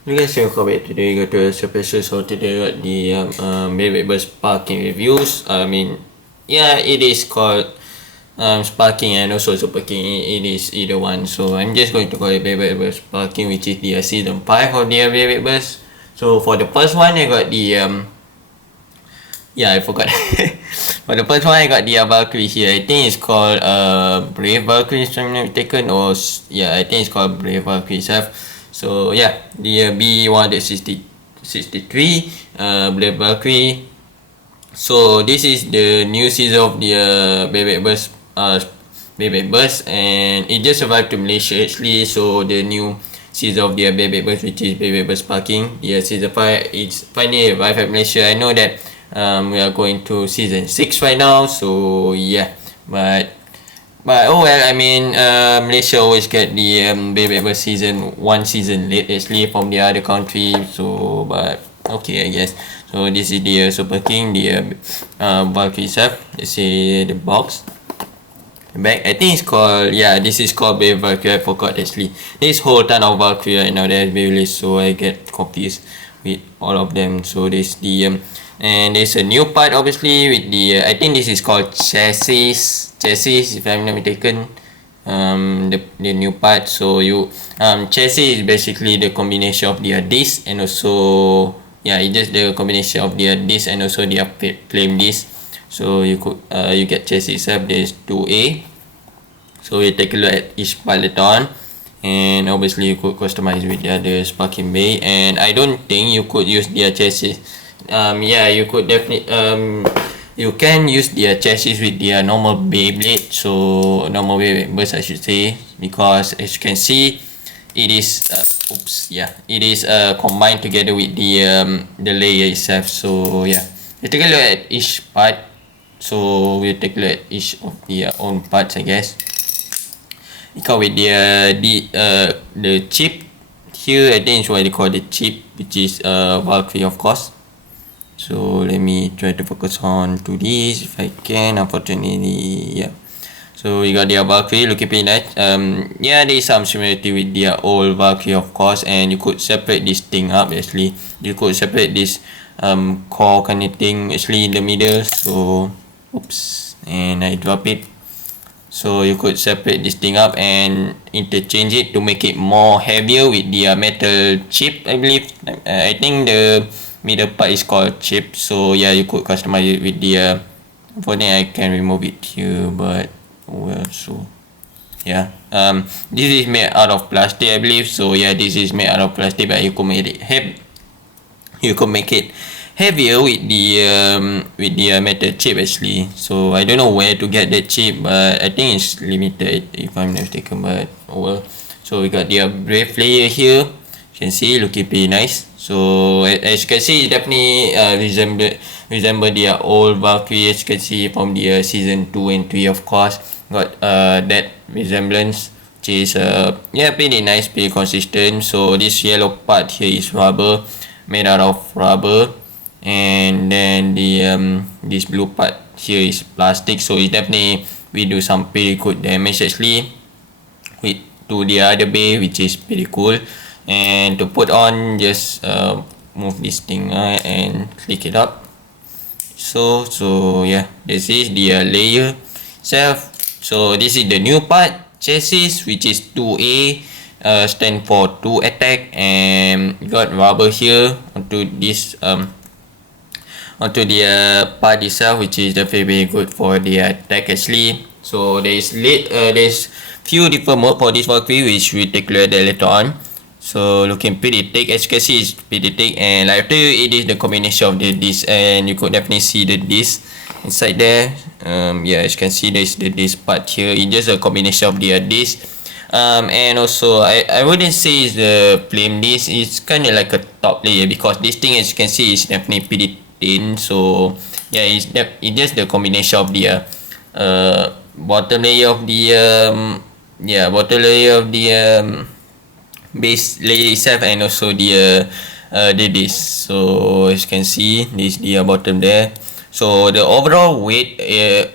You guys can comment today. Got to a special so today got the Beyblade Bus parking reviews. I mean, yeah, it is called sparking and also super king. It is either one. So I'm just going to call it Beyblade Bus parking, which is the season 5 of the Beyblade Bus. So for the first one, I got the yeah, I forgot. For the first one, I got the Valkryie here. I think it's called Brave Valkryie, if I'm not mistaken, or yeah, I think it's called Brave Valkryie itself. So yeah, the B-163 Brave Valkryie. So this is the new season of the Beyblade Bus, and it just arrived to Malaysia actually. So the new season of the Beyblade Bus, which is Beyblade Bus Parking, the season 5, it's finally arrived at Malaysia. I know that we are going to season 6 right now, so yeah, but oh well, I mean, Malaysia always get the Beyblade Bus season 1 season late actually from the other country, so but okay, I guess. So this is the Super King, the Valkryie itself. Let's see the box. Back, I think it's called, yeah, this is called Brave Valkryie. I forgot actually. This whole ton of Valkryie right now that is released, so I get confused with all of them. So this the and there's a new part obviously with the I think this is called chassis if I'm not mistaken. The new part. So you chassis is basically the combination of the disc and also yeah, it's just the combination of the disc and also the flame disc. So you could you get chassis itself. There's 2A. So we take a look at each part later on, and obviously you could customize with the other sparking bay, and I don't think you could use the chassis. Yeah, you could definitely you can use the chassis with the normal Beyblade, so normal Beyblade Burst I should say, because as you can see it is it is combined together with the layer itself. So yeah, we take a look at each part. So we'll take a look at each of the own parts, I guess. It comes with the chip here. I think it's what they call the chip, which is Valkryie of course. So let me try to focus on to this if I can. Unfortunately, yeah. So we got the Valkryie looking pretty nice. Yeah, there is some similarity with the old Valkryie of course, and you could separate this thing up actually. You could separate this core kind of thing actually in the middle. So oops, and I drop it. So you could separate this thing up and interchange it to make it more heavier with the metal chip, I believe. I think the middle part is called chip. So yeah, you could customize it with the for then I can remove it here, but well, so yeah, this is made out of plastic, I believe. So yeah, this is made out of plastic, but you could make it heavier with the metal chip actually. So I don't know where to get that chip, but I think it's limited if I'm not mistaken, but oh well. So we got the brave layer here. You can see looking pretty nice. So as you can see, it definitely resemble the old Valkryie, as you can see from the season 2 and 3 of course. Got that resemblance, which is yeah, pretty nice, pretty consistent. So this yellow part here is rubber, made out of rubber, and then the this blue part here is plastic. So it definitely we do some pretty good damage actually with to the other bay, which is pretty cool. And to put on, just move this thing and click it up. So yeah, this is the layer itself. So this is the new part, chassis, which is 2A, stand for 2 attack, and got rubber here onto this onto the part itself, which is definitely very good for the attack actually. So there's few different mode for this Valkryie, which we take a look at later on. So looking pretty thick, as you can see, it's pretty thick, and like after it is the combination of the disc, and you could definitely see the disc inside there. Yeah, as you can see, there's the disc part here. It's just a combination of the disc. And also I wouldn't say it's the flame disc. It's kind of like a top layer, because this thing, as you can see, is definitely pretty thin. So yeah, it's just the combination of the bottom layer of the base layer itself, and also the disc. So as you can see, this is the bottom there. So the overall weight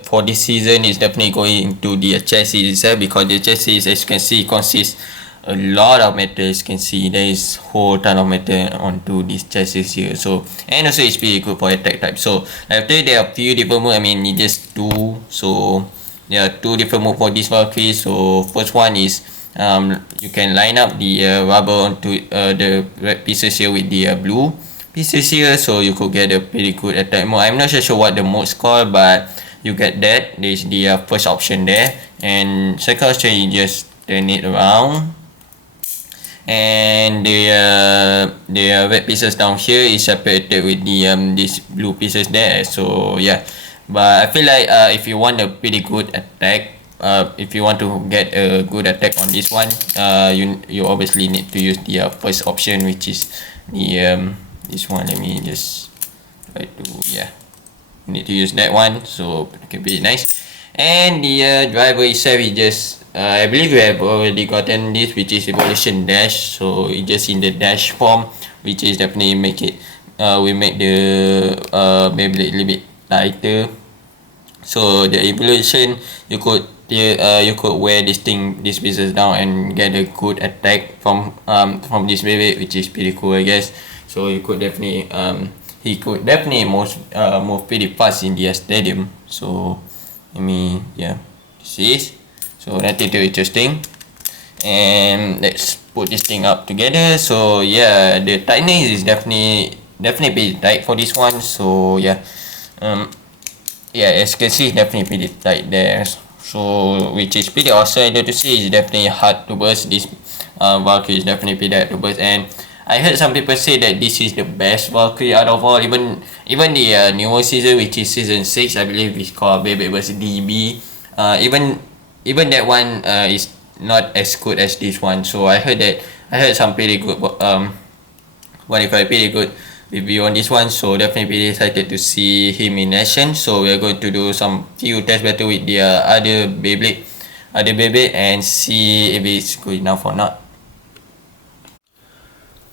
for this season is definitely going to the chassis itself, because the chassis, as you can see, consists a lot of metal. As you can see, there is whole ton of metal onto this chassis here. So, and also it's pretty good for attack type. So after there are a few different modes. I mean, it just two. So there are two different modes for this Valkyrie. So first one is you can line up the rubber onto the red pieces here with the blue pieces here, so you could get a pretty good attack mode. I'm not sure what the mode's called, but you get that. There's the first option there, and second option you just turn it around, and the red pieces down here is separated with the these blue pieces there. So yeah, but I feel like if you want a pretty good attack, if you want to get a good attack on this one, you obviously need to use the first option, which is the this one. Let me just try to, yeah, you need to use that one, so it can be nice. And the driver itself is just I believe you have already gotten this, which is evolution dash. So it's just in the dash form, which is definitely make it we make the Beyblade a little bit lighter. So the evolution, you could wear this pieces down and get a good attack from this Beyblade, which is pretty cool, I guess. So you could definitely he could definitely move pretty fast in the stadium. So let me, yeah, this is, so nothing too interesting. And let's put this thing up together. So yeah, the tightness is definitely pretty tight for this one. So yeah, yeah, as you can see, definitely pretty tight there. So which is pretty awesome. To see, it's definitely hard to burst. This Valkyrie is definitely pretty hard to burst, and I heard some people say that this is the best Valkyrie out of all. Even the newer season, which is season 6, I believe it's called Beyblade vs DB. Even that one is not as good as this one. So I heard some pretty good pretty good review on this one. So definitely pretty excited to see him in action. So we're going to do some few test battle with the other Beyblade and see if it's good enough or not.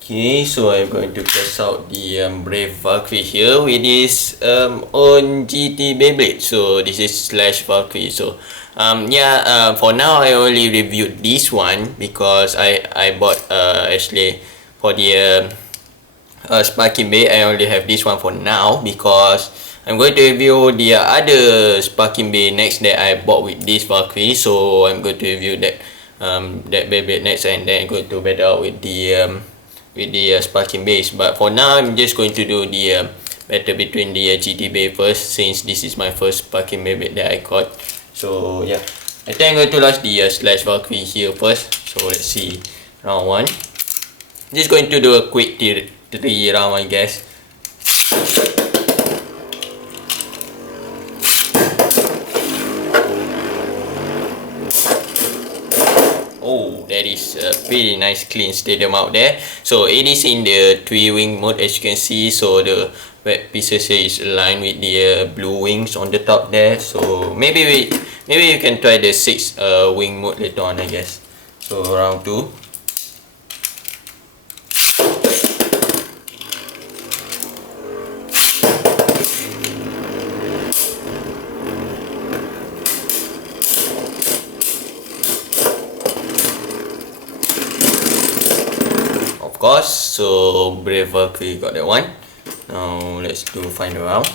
Okay, so I'm going to test out the Brave Valkyrie here with this own GT Beyblade. So this is slash Valkyrie. So yeah, for now I only reviewed this one because I bought actually for the Sparking Bay. I only have this one for now because I'm going to review the other Sparking Bay next that I bought with this Valkyrie. So I'm going to review that Beyblade next, and then I'm going to battle out with the Sparking base. But for now, I'm just going to do the battle between the GT Bay first, since this is my first Sparking Beyblade that I got. So yeah, I think I'm going to launch the slash Valkyrie here first. So let's see, round 1. Just going to do a quick 3 round, I guess. Oh, that is a pretty nice clean stadium out there. So it is in the 3-wing mode, as you can see. So the red pieces here is aligned with the blue wings on the top there. So maybe you can try the 6-wing mode later on, I guess. So round 2. Course, so Brave Valkyrie got that one. Now let's do final round.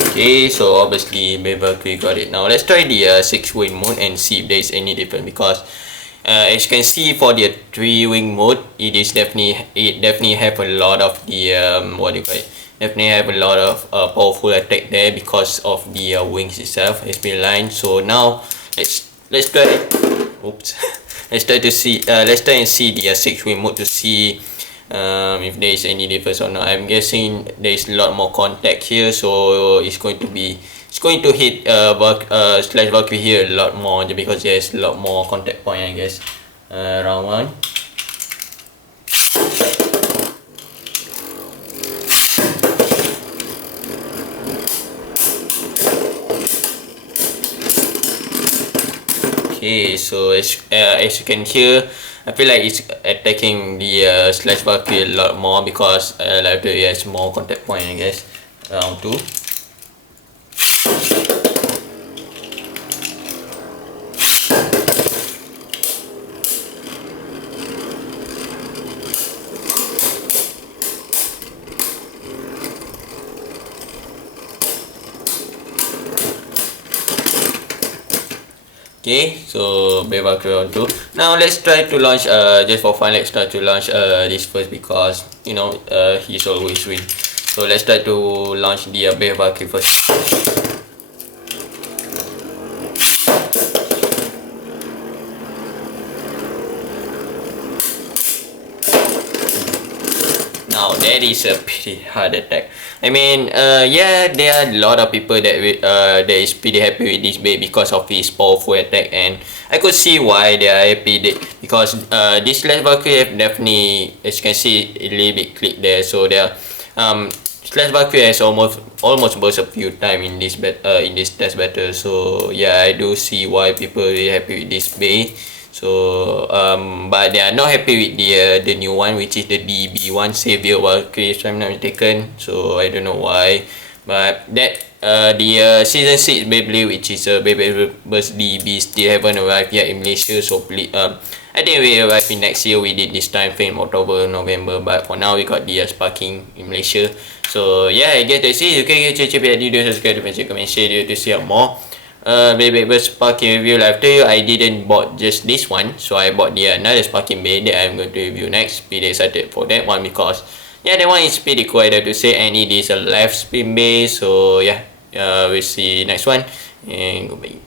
Okay, so obviously Brave Valkyrie got it. Now let's try the 6-wing mode and see if there is any difference, because as you can see, for the 3-wing mode, it definitely have a lot of the definitely have a lot of powerful attack there because of the wings itself. It's been aligned. So now let's try. Oops. let's try and see the 6-wing mode to see if there is any difference or not. I'm guessing there is a lot more contact here, so it's going to hit slash Valkyrie here a lot more because there's a lot more contact point, I guess. Round 1. Okay, so as you can hear, I feel like it's attacking the slash Valkryie a lot more because like it has more contact point, I guess. Round 2. Okay, so Valkryie round 2. Now let's try to launch just for fun, let's try to launch this first because you know he's always win. So let's try to launch the Valkryie first. Now that is a pretty hard attack. I mean, yeah, there are a lot of people that is pretty happy with this bait because of his powerful attack, and I could see why they are happy because this slash Valkryie have definitely, as you can see, a little bit click there. So there, slash Valkryie has almost burst a few times in this test battle. So yeah, I do see why people are really happy with this bait. So but they are not happy with the new one, which is the DB1 Savior Valkryie, if I'm not mistaken. So I don't know why, but that the season 6 Beyblade, which is Beyblade vs DB, still haven't arrived yet in Malaysia. So I think we arrive in next year. We did this time frame October, November, but for now we got the sparking in Malaysia. So yeah, I guess that's it. Okay, check the video, subscribe, comment, share to see more Beyblade sparking review. Like I tell you, I didn't bought just this one, so I bought the another sparking blade that I'm going to review next. Pretty excited for that one because yeah, that one is pretty cool, I have to say, and it is a live spin base. So yeah, we'll see next one and goodbye.